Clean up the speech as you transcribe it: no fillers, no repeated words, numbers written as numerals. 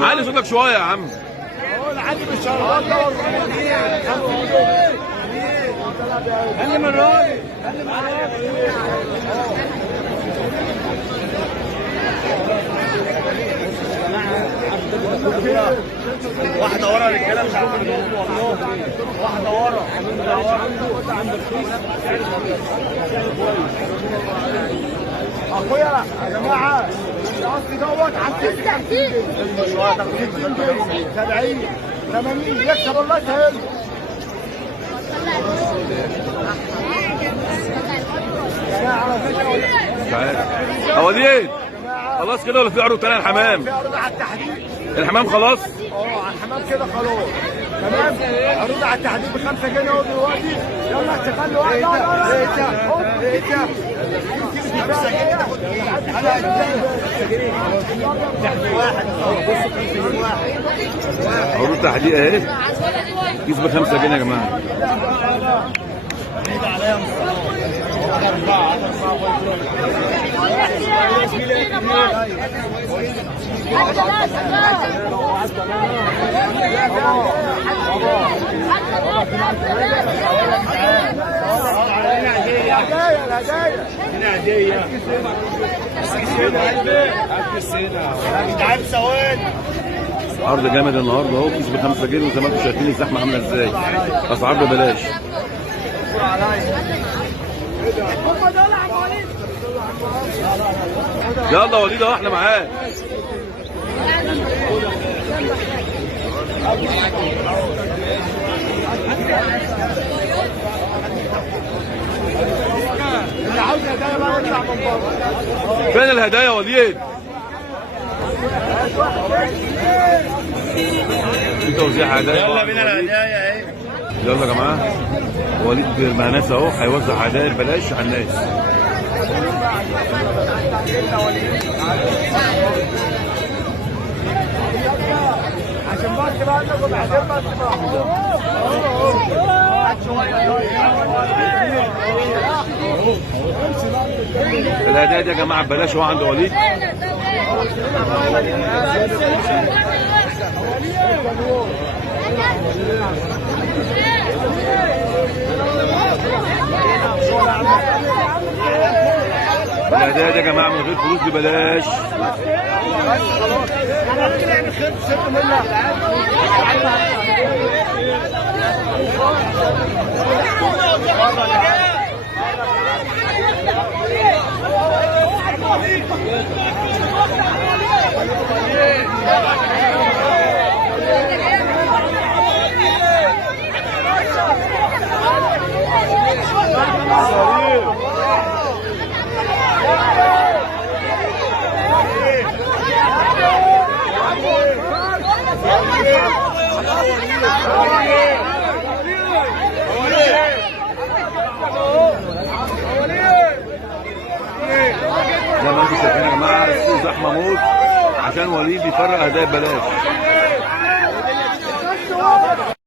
علي صوتك شويه يا عم. العادي بالشربات ده خلي من الراجل خلي من الراجل. واحدة ورا الرجالة مش عارفين نقوم والله. واحدة ورا. أخويا يا جماعة قصدي دوت عن 70 80 يكسب الله يسهل. مش عارف. وليد خلاص كده ولا في عروض تانية الحمام؟ في عروض على التحديد. الحمام خلاص؟ على الحمام كده خلاص. تمام؟ عروض على التحديد ب5 جنيه اهو دلوقتي. يلا اشتغل له. ايه ده؟ عروض تحديد اهي. كيس ب5 جنيه يا جماعه. عرض جامد النهارده اهو. كيس ب5 جنيه وزي ما انتم شايفين الزحمه عامله ازاي. اسعار ببلاش. يلا وليد احنا معاك. اللي عاوز هدايا بقى يطلع من بره. فين الهدايا يا وليد؟ في توزيع هدايا. يلا بينا الهدايا اهي. يلا يا جماعه وليد مع ناس اهو هيوزع هدايا ببلاش على الناس. عشان بس بقى ناخد بعدين بس الهدايا دي يا جماعه ببلاش اهو عند وليد. الهدايا دي يا جماعه من غير فلوس ببلاش. زي ما انتم شايفين يا جماعه السوق زحمه موت عشان وليد يفرق هدايا ببلاش.